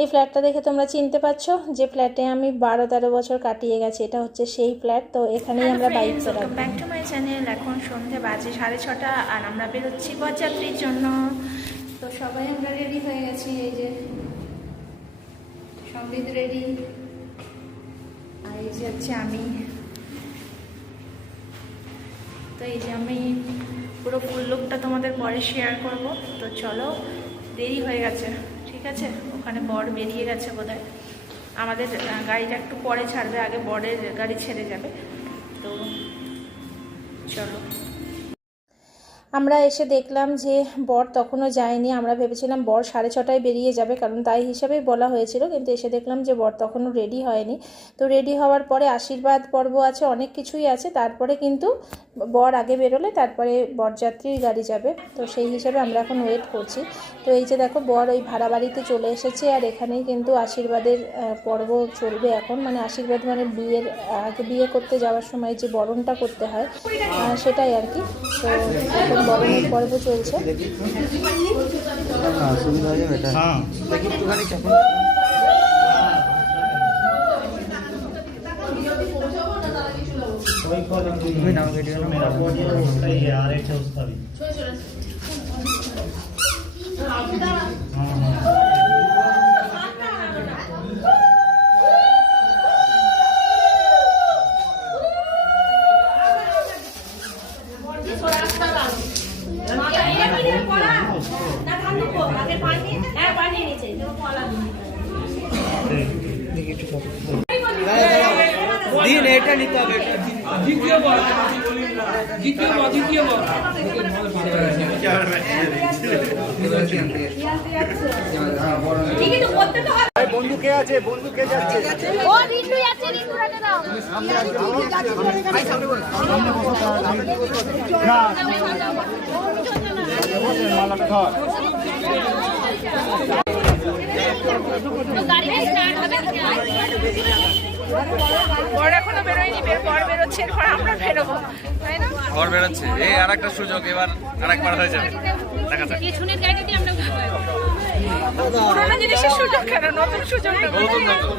এই ফ্ল্যাটটা দেখে তোমরা চিনতে পারছো যে ফ্ল্যাটে আমি 12-13 বছর কাটিয়ে গেছি, এটা হচ্ছে সেই ফ্ল্যাট। তো এখানেই আমরা বাইক চালাবো। Back to my channel. এখন সন্ধ্যে বাজে 6:30 আর আমরা বেরোচ্ছি বরযাত্রীর জন্য। তো সবাই আমরা রেডি হয়ে গেছি, এই যে সঙ্গীত রেডি, আর এই যে হচ্ছে আমি। তো এই যে আমি পুরো ফুল লুকটা তোমাদের পরে শেয়ার করব। তো চলো, দেরি হয়ে গেছে, ঠিক আছে? ওখানে বর বেরিয়ে গেছে বোধহয়। আমাদের গাড়িটা একটু পরে ছাড়বে, আগে বরের গাড়ি ছেড়ে যাবে। তো চলো। আমরা এসে দেখলাম যে বর তখনও যায়নি। আমরা ভেবেছিলাম বর 6:30টায় বেরিয়ে যাবে, কারণ তাই হিসাবেই বলা হয়েছিল, কিন্তু এসে দেখলাম যে বর তখনও রেডি হয়নি। তো রেডি হওয়ার পরে আশীর্বাদ পর্ব আছে, অনেক কিছুই আছে, তারপরে কিন্তু বর আগে বেরোলে তারপরে বরযাত্রীর গাড়ি যাবে। তো সেই হিসাবে আমরা এখন ওয়েট করছি। তো এই যে দেখো, বর ওই ভাড়া বাড়িতে চলে এসেছে, আর এখানেই কিন্তু আশীর্বাদের পর্ব চলবে এখন। মানে আশীর্বাদ মানে বিয়ের আগে, বিয়ে করতে যাওয়ার সময় যে বরণটা করতে হয় সেটাই আর কি। তো এখন বরণের পর্ব চলছে। দিন এটা নিতে হবে, দ্বিতীয় বল বন্ধু কে আছে, বন্ধু কে যাচ্ছে? ও রিন্টু যাচ্ছে, রিন্টু রাতে দাও মালাটা ধর। বর এখনো বেরোয়নি, বর বেরোচ্ছে, এরপর আমরা বেরোবো, তাই না? বর বেরোচ্ছে, এই আর একটা সুযোগ, এবার আরেকবার হয়ে যাবে। দেখা যাক। পেছনের গাড়িতে আমরা পুরোনো জিনিসের সুযোগ কেন, নতুন সুযোগ নেবো। নতুন নতুন